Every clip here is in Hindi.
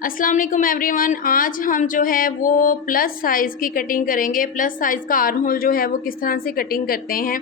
अस्सलाम वालेकुम एवरीवन। आज हम जो है वो प्लस साइज़ की कटिंग करेंगे। प्लस साइज़ का आर्म होल जो है वो किस तरह से कटिंग करते हैं।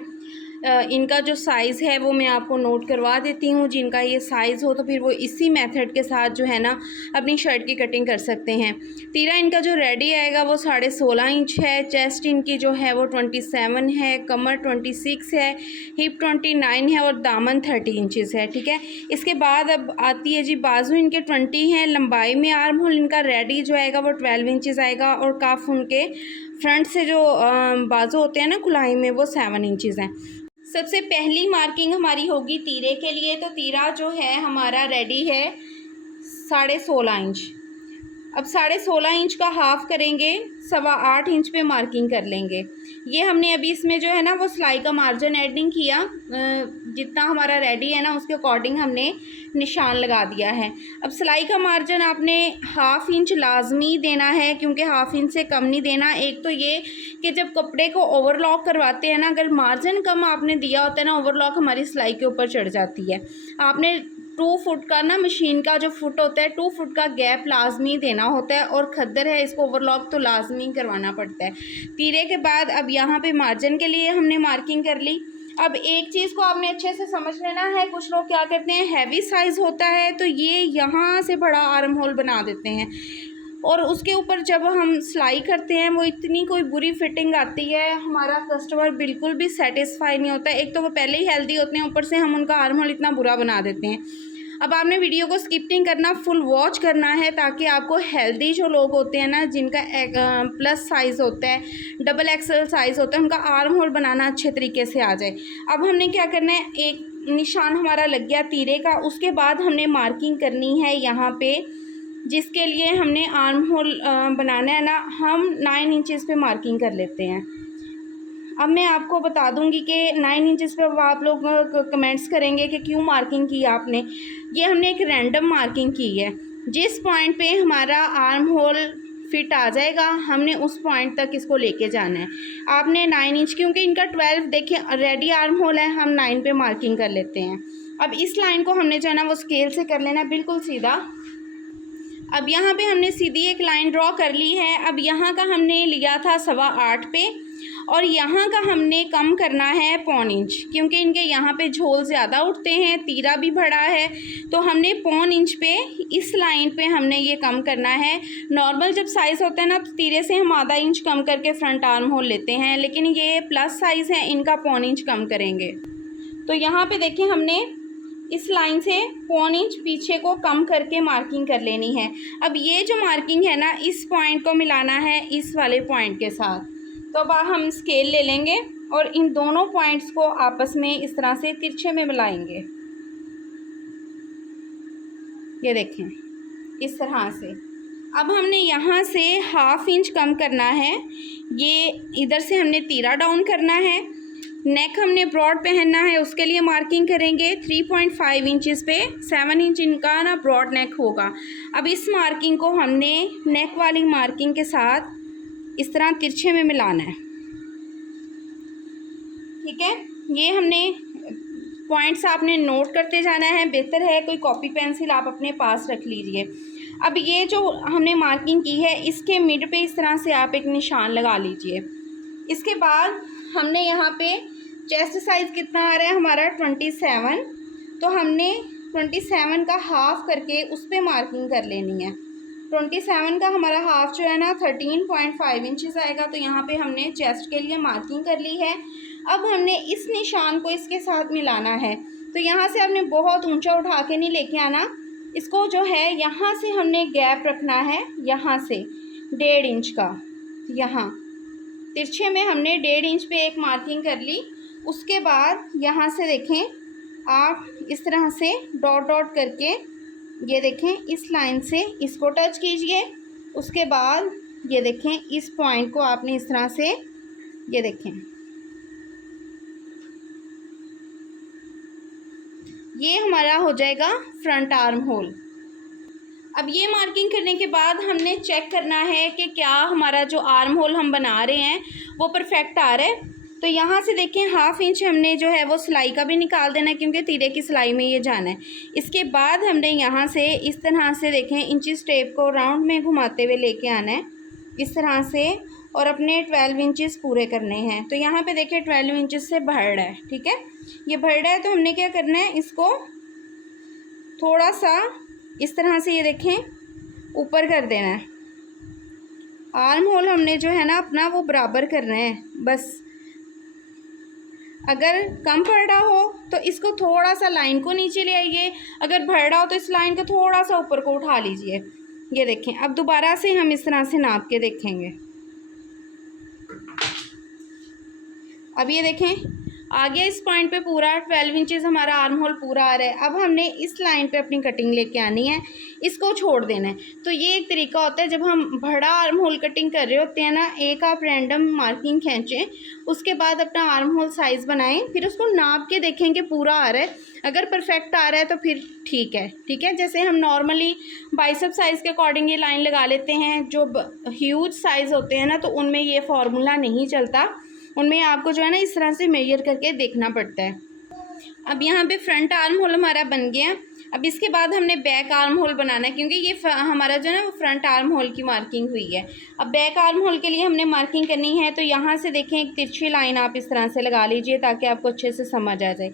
इनका जो साइज़ है वो मैं आपको नोट करवा देती हूँ। जिनका ये साइज़ हो तो फिर वो इसी मेथड के साथ जो है ना अपनी शर्ट की कटिंग कर सकते हैं। तीरा इनका जो रेडी आएगा वो 16.5 इंच है। चेस्ट इनकी जो है वो 27 है, कमर 26 है, हिप 29 है और दामन 30 इंचज़ है। ठीक है, इसके बाद अब आती है जी बाजू इनके 20 हैं। लंबाई में आर्म होल इनका रेडी जो आएगा वो 12 इंचज़ आएगा और काफ उनके फ्रंट से जो बाजू होते हैं ना खुलाई में वो 7 इंचज़ हैं। सबसे पहली मार्किंग हमारी होगी तीरे के लिए। तो तीरा जो है हमारा रेडी है 16.5 इंच। अब 16.5 इंच का हाफ़ करेंगे, 8.25 इंच पे मार्किंग कर लेंगे। ये हमने अभी इसमें जो है ना वो सिलाई का मार्जिन ऐड नहीं किया। जितना हमारा रेडी है ना उसके अकॉर्डिंग हमने निशान लगा दिया है। अब सिलाई का मार्जिन आपने 1/2 इंच लाजमी देना है, क्योंकि 1/2 इंच से कम नहीं देना। एक तो ये कि जब कपड़े को ओवरलॉक करवाते हैं ना, अगर मार्जिन कम आपने दिया होता है ना, ओवरलॉक हमारी सिलाई के ऊपर चढ़ जाती है। आपने 2 फुट का ना मशीन का जो फुट होता है 2 फुट का गैप लाजमी देना होता है, और खद्दर है इसको ओवरलॉक तो लाजमी करवाना पड़ता है। तीरे के बाद अब यहाँ पे मार्जिन के लिए हमने मार्किंग कर ली। अब एक चीज़ को आपने अच्छे से समझ लेना है। कुछ लोग क्या करते हैं, हैवी साइज़ होता है तो ये यहाँ से बड़ा आर्म होल बना देते हैं, और उसके ऊपर जब हम सिलाई करते हैं वो इतनी कोई बुरी फिटिंग आती है, हमारा कस्टमर बिल्कुल भी सेटिस्फाई नहीं होता है। एक तो वो पहले ही हेल्दी होते हैं, ऊपर से हम उनका आर्म होल इतना बुरा बना देते हैं। अब आपने वीडियो को स्किप नहीं करना, फुल वॉच करना है, ताकि आपको हेल्दी जो लोग होते हैं ना, जिनका प्लस साइज़ होता है, डबल एक्सल साइज़ होता है, उनका आर्म होल बनाना अच्छे तरीके से आ जाए। अब हमने क्या करना है, एक निशान हमारा लग गया तीरे का, उसके बाद हमने मार्किंग करनी है यहाँ पे, जिसके लिए हमने आर्म होल बनाना है ना, हम 9 इंचज़ पे मार्किंग कर लेते हैं। अब मैं आपको बता दूंगी कि 9 इंचज़ पे आप लोग कमेंट्स करेंगे कि क्यों मार्किंग की आपने। ये हमने एक रैंडम मार्किंग की है। जिस पॉइंट पे हमारा आर्म होल फिट आ जाएगा हमने उस पॉइंट तक इसको लेके जाना है। आपने 9 इंच, क्योंकि इनका 12 देखिए रेडी आर्म होल है, हम 9 पे मार्किंग कर लेते हैं। अब इस लाइन को हमने जो है ना वो स्केल से कर लेना बिल्कुल सीधा। अब यहाँ पे हमने सीधी एक लाइन ड्रॉ कर ली है। अब यहाँ का हमने लिया था 8.25 पे, और यहाँ का हमने कम करना है 1/4 इंच, क्योंकि इनके यहाँ पे झोल ज़्यादा उठते हैं, तीरा भी बड़ा है, तो हमने 1/4 इंच पे इस लाइन पे हमने ये कम करना है। नॉर्मल जब साइज़ होता है ना तो तीरे से हम आधा इंच कम करके फ्रंट आर्म होल लेते हैं, लेकिन ये प्लस साइज़ है, इनका 1/4 इंच कम करेंगे। तो यहाँ पे देखिए हमने इस लाइन से 1/4 इंच पीछे को कम करके मार्किंग कर लेनी है। अब ये जो मार्किंग है ना, इस पॉइंट को मिलाना है इस वाले पॉइंट के साथ। तो अब हम स्केल ले लेंगे और इन दोनों पॉइंट्स को आपस में इस तरह से तिरछे में मिलाएंगे। ये देखें इस तरह से। अब हमने यहाँ से 1/2 इंच कम करना है, ये इधर से हमने तीरा डाउन करना है। नेक हमने ब्रॉड पहनना है, उसके लिए मार्किंग करेंगे 3.5 इंचज़ पे। 7 इंच इनका ना ब्रॉड नेक होगा। अब इस मार्किंग को हमने नेक वाली मार्किंग के साथ इस तरह तिरछे में मिलाना है। ठीक है, ये हमने पॉइंट्स आपने नोट करते जाना है। बेहतर है कोई कॉपी पेंसिल आप अपने पास रख लीजिए। अब ये जो हमने मार्किंग की है इसके मिड पे इस तरह से आप एक निशान लगा लीजिए। इसके बाद हमने यहाँ पे चेस्ट साइज़ कितना आ रहा है हमारा 27, तो हमने 27 का हाफ़ करके उस पर मार्किंग कर लेनी है। 27 का हमारा हाफ़ जो है ना 13.5 इंचज़ आएगा, तो यहाँ पे हमने चेस्ट के लिए मार्किंग कर ली है। अब हमने इस निशान को इसके साथ मिलाना है। तो यहाँ से आपने बहुत ऊंचा उठा के नहीं लेके आना, इसको जो है यहाँ से हमने गैप रखना है, यहाँ से 1.5 इंच का। यहाँ तिरछे में हमने 1.5 इंच पे एक मार्किंग कर ली। उसके बाद यहाँ से देखें आप इस तरह से डॉट डॉट करके, ये देखें इस लाइन से इसको टच कीजिए। उसके बाद ये देखें इस पॉइंट को आपने इस तरह से, ये देखें ये हमारा हो जाएगा फ्रंट आर्म होल। अब ये मार्किंग करने के बाद हमने चेक करना है कि क्या हमारा जो आर्म होल हम बना रहे हैं वो परफेक्ट आ रहा है। तो यहाँ से देखें 1/2 इंच हमने जो है वो सिलाई का भी निकाल देना है, क्योंकि तीरे की सिलाई में ये जाना है। इसके बाद हमने यहाँ से इस तरह से देखें इंचेस टेप को राउंड में घुमाते हुए लेके आना है इस तरह से, और अपने 12 इंचेस पूरे करने हैं। तो यहाँ पे देखें 12 इंचेस से बढ़ रहा है, ठीक है, ये बढ़ रहा है। तो हमने क्या करना है, इसको थोड़ा सा इस तरह से ये देखें ऊपर कर देना है। आर्म होल हमने जो है ना अपना वो बराबर करना है बस। अगर कम पड़ रहा हो तो इसको थोड़ा सा लाइन को नीचे ले आइए, अगर बढ़ रहा हो तो इस लाइन को थोड़ा सा ऊपर को उठा लीजिए। ये देखें, अब दोबारा से हम इस तरह से नाप के देखेंगे। अब ये देखें आगे इस पॉइंट पे पूरा 12 इंचेस हमारा आर्म होल पूरा आ रहा है। अब हमने इस लाइन पे अपनी कटिंग लेके आनी है, इसको छोड़ देना है। तो ये एक तरीका होता है, जब हम बड़ा आर्म होल कटिंग कर रहे होते हैं ना, एक आप रैंडम मार्किंग खींचें, उसके बाद अपना आर्म होल साइज़ बनाएं, फिर उसको नाप के देखेंगे पूरा आ रहा है। अगर परफेक्ट आ रहा है तो फिर ठीक है, ठीक है। जैसे हम नॉर्मली बाइसेप साइज़ के अकॉर्डिंग ये लाइन लगा लेते हैं, जो ह्यूज साइज़ होते हैं ना तो उनमें ये फार्मूला नहीं चलता, उनमें आपको जो है ना इस तरह से मेजर करके देखना पड़ता है। अब यहाँ पे फ्रंट आर्म होल हमारा बन गया। अब इसके बाद हमने बैक आर्म होल बनाना है, क्योंकि ये हमारा जो है ना वो फ्रंट आर्म होल की मार्किंग हुई है। अब बैक आर्म होल के लिए हमने मार्किंग करनी है। तो यहाँ से देखें एक तिरछी लाइन आप इस तरह से लगा लीजिए ताकि आपको अच्छे से समझ आ जाए।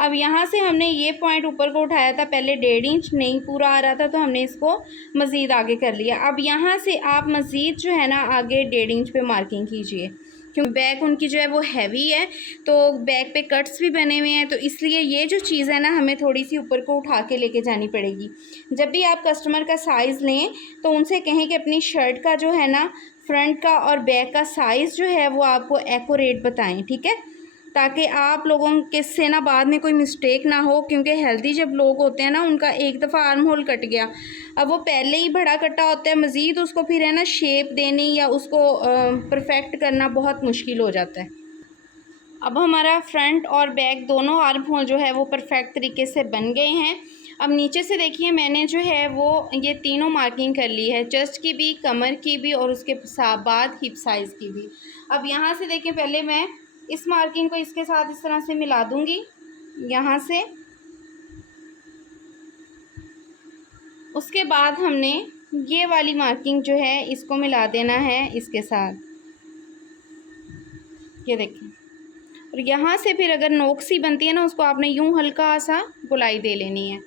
अब यहाँ से हमने ये पॉइंट ऊपर को उठाया था, पहले 1.5 इंच नहीं पूरा आ रहा था तो हमने इसको मज़ीद आगे कर लिया। अब यहाँ से आप मज़ीद जो है ना आगे 1.5 इंच पे मार्किंग कीजिए, क्योंकि बैक उनकी जो है वो हैवी है, तो बैक पे कट्स भी बने हुए हैं, तो इसलिए ये जो चीज़ है ना हमें थोड़ी सी ऊपर को उठा के लेके जानी पड़ेगी। जब भी आप कस्टमर का साइज़ लें तो उनसे कहें कि अपनी शर्ट का जो है ना फ्रंट का और बैक का साइज़ जो है वो आपको एक्यूरेट बताएं, ठीक है, ताकि आप लोगों के से ना बाद में कोई मिस्टेक ना हो। क्योंकि हेल्दी जब लोग होते हैं ना, उनका एक दफ़ा आर्म होल कट गया, अब वो पहले ही बड़ा कटा होता है, मज़ीद उसको फिर है ना शेप देनी या उसको परफेक्ट करना बहुत मुश्किल हो जाता है। अब हमारा फ्रंट और बैक दोनों आर्म होल जो है वो परफेक्ट तरीके से बन गए हैं। अब नीचे से देखिए मैंने जो है वो ये तीनों मार्किंग कर ली है, चेस्ट की भी, कमर की भी और उसके बाद हिप साइज़ की भी। अब यहाँ से देखिए पहले मैं इस मार्किंग को इसके साथ इस तरह से मिला दूंगी यहाँ से। उसके बाद हमने ये वाली मार्किंग जो है इसको मिला देना है इसके साथ, ये देखिए। और यहाँ से फिर अगर नोक सी बनती है ना, उसको आपने यूं हल्का सा गोलाई दे लेनी है।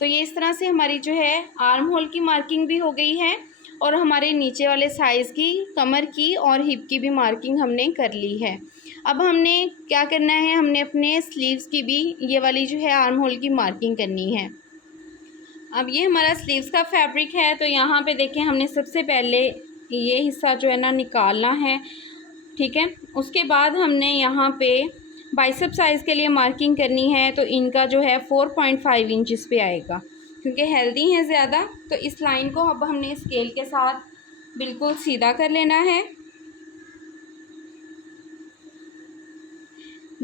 तो ये इस तरह से हमारी जो है आर्म होल की मार्किंग भी हो गई है, और हमारे नीचे वाले साइज़ की, कमर की और हिप की भी मार्किंग हमने कर ली है। अब हमने क्या करना है, हमने अपने स्लीव्स की भी ये वाली जो है आर्म होल की मार्किंग करनी है। अब ये हमारा स्लीव्स का फैब्रिक है, तो यहाँ पे देखें हमने सबसे पहले ये हिस्सा जो है ना निकालना है, ठीक है। उसके बाद हमने यहाँ पे बाइसेप साइज़ के लिए मार्किंग करनी है, तो इनका जो है 4.5 इंचेस पे आएगा, क्योंकि हेल्दी है ज़्यादा। तो इस लाइन को अब हमने स्केल के साथ बिल्कुल सीधा कर लेना है।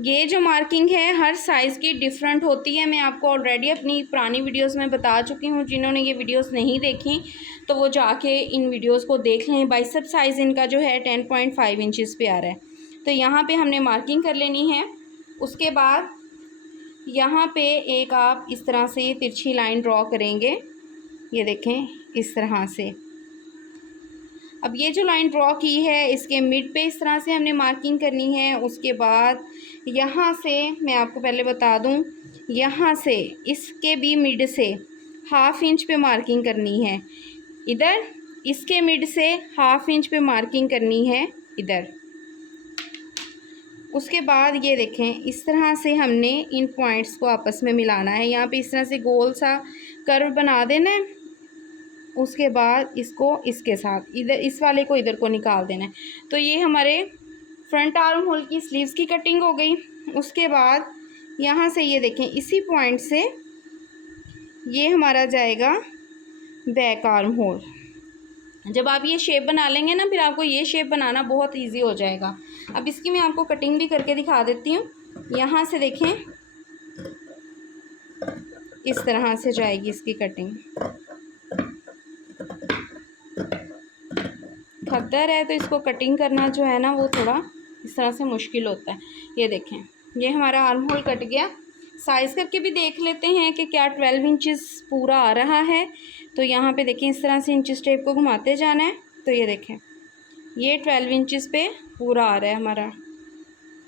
ये जो मार्किंग है हर साइज़ की डिफरेंट होती है, मैं आपको ऑलरेडी अपनी पुरानी वीडियोस में बता चुकी हूँ। जिन्होंने ये वीडियोस नहीं देखी तो वो जाके इन वीडियोस को देख लें। बाइसेप साइज़ इनका जो है 10.5 इंचेस पे आ रहा है, तो यहाँ पे हमने मार्किंग कर लेनी है। उसके बाद यहाँ पे एक आप इस तरह से तिरछी लाइन ड्रॉ करेंगे, ये देखें इस तरह से। अब ये जो लाइन ड्रॉ की है इसके मिड पे इस तरह से हमने मार्किंग करनी है। उसके बाद यहाँ से मैं आपको पहले बता दूँ, यहाँ से इसके भी मिड से 1/2 इंच पे मार्किंग करनी है इधर, इसके मिड से 1/2 इंच पे मार्किंग करनी है इधर। उसके बाद ये देखें इस तरह से हमने इन पॉइंट्स को आपस में मिलाना है। यहाँ पे इस तरह से गोल सा कर्व बना देना है। उसके बाद इसको इसके साथ इधर, इस वाले को इधर को निकाल देना है। तो ये हमारे फ्रंट आर्म होल की स्लीव्स की कटिंग हो गई। उसके बाद यहाँ से ये देखें इसी पॉइंट से ये हमारा जाएगा बैक आर्म होल। जब आप ये शेप बना लेंगे ना, फिर आपको ये शेप बनाना बहुत इजी हो जाएगा। अब इसकी मैं आपको कटिंग भी करके दिखा देती हूँ। यहाँ से देखें इस तरह से जाएगी इसकी कटिंग। खद्दर है तो इसको कटिंग करना जो है ना वो थोड़ा इस तरह से मुश्किल होता है। ये देखें, ये हमारा आर्म होल कट गया। साइज़ करके भी देख लेते हैं कि क्या 12 इंचज़ पूरा आ रहा है। तो यहाँ पे देखें, इस तरह से इंचेस टेप को घुमाते जाना है। तो ये देखें, ये 12 इंचज़ पे पूरा आ रहा है हमारा,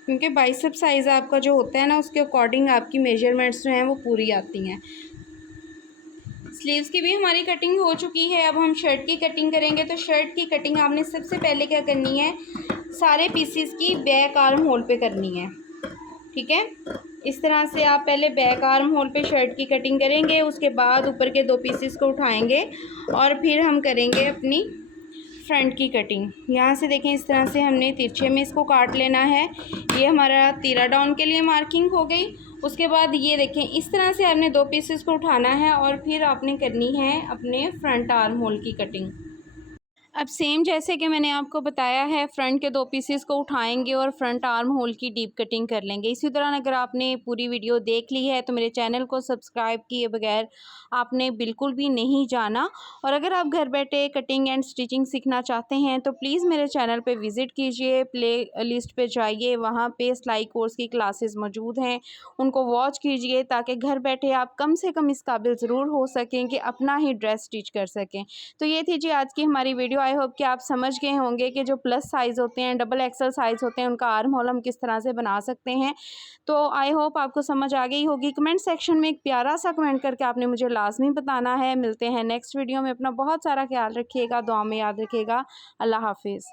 क्योंकि बाइसेप साइज़ आपका जो होता है ना, उसके अकॉर्डिंग आपकी मेजरमेंट्स जो हैं वो पूरी आती हैं। स्लीव्स की भी हमारी कटिंग हो चुकी है। अब हम शर्ट की कटिंग करेंगे। तो शर्ट की कटिंग आपने सबसे पहले क्या करनी है, सारे पीसीस की बैक आर्म होल पे करनी है। ठीक है, इस तरह से आप पहले बैक आर्म होल पे शर्ट की कटिंग करेंगे, उसके बाद ऊपर के 2 पीसेस को उठाएंगे और फिर हम करेंगे अपनी फ्रंट की कटिंग। यहाँ से देखें, इस तरह से हमने तिरछे में इसको काट लेना है। ये हमारा तीरा डाउन के लिए मार्किंग हो गई। उसके बाद ये देखें, इस तरह से आपने 2 पीसेस को उठाना है और फिर आपने करनी है अपने फ्रंट आर्म होल की कटिंग। अब सेम जैसे कि मैंने आपको बताया है, फ्रंट के 2 पीसेस को उठाएंगे और फ्रंट आर्म होल की डीप कटिंग कर लेंगे। इसी तरह अगर आपने पूरी वीडियो देख ली है तो मेरे चैनल को सब्सक्राइब किए बगैर आपने बिल्कुल भी नहीं जाना। और अगर आप घर बैठे कटिंग एंड स्टिचिंग सीखना चाहते हैं तो प्लीज़ मेरे चैनल पे विज़िट कीजिए, प्ले लिस्ट पे जाइए, वहाँ पे सिलाई कोर्स की क्लासेस मौजूद हैं, उनको वॉच कीजिए ताकि घर बैठे आप कम से कम इस काबिल ज़रूर हो सकें कि अपना ही ड्रेस स्टिच कर सकें। तो ये थी जी आज की हमारी वीडियो। आई होप कि आप समझ गए होंगे कि जो प्लस साइज़ होते हैं, डबल एक्सल साइज़ होते हैं, उनका आर्म होल हम किस तरह से बना सकते हैं। तो आई होप आपको समझ आ गई होगी। कमेंट सेक्शन में एक प्यारा सा कमेंट करके आपने मुझे लाजमी बताना है। मिलते हैं नेक्स्ट वीडियो में। अपना बहुत सारा ख्याल रखिएगा, दुआ में याद रखिएगा। अल्लाह हाफिज़।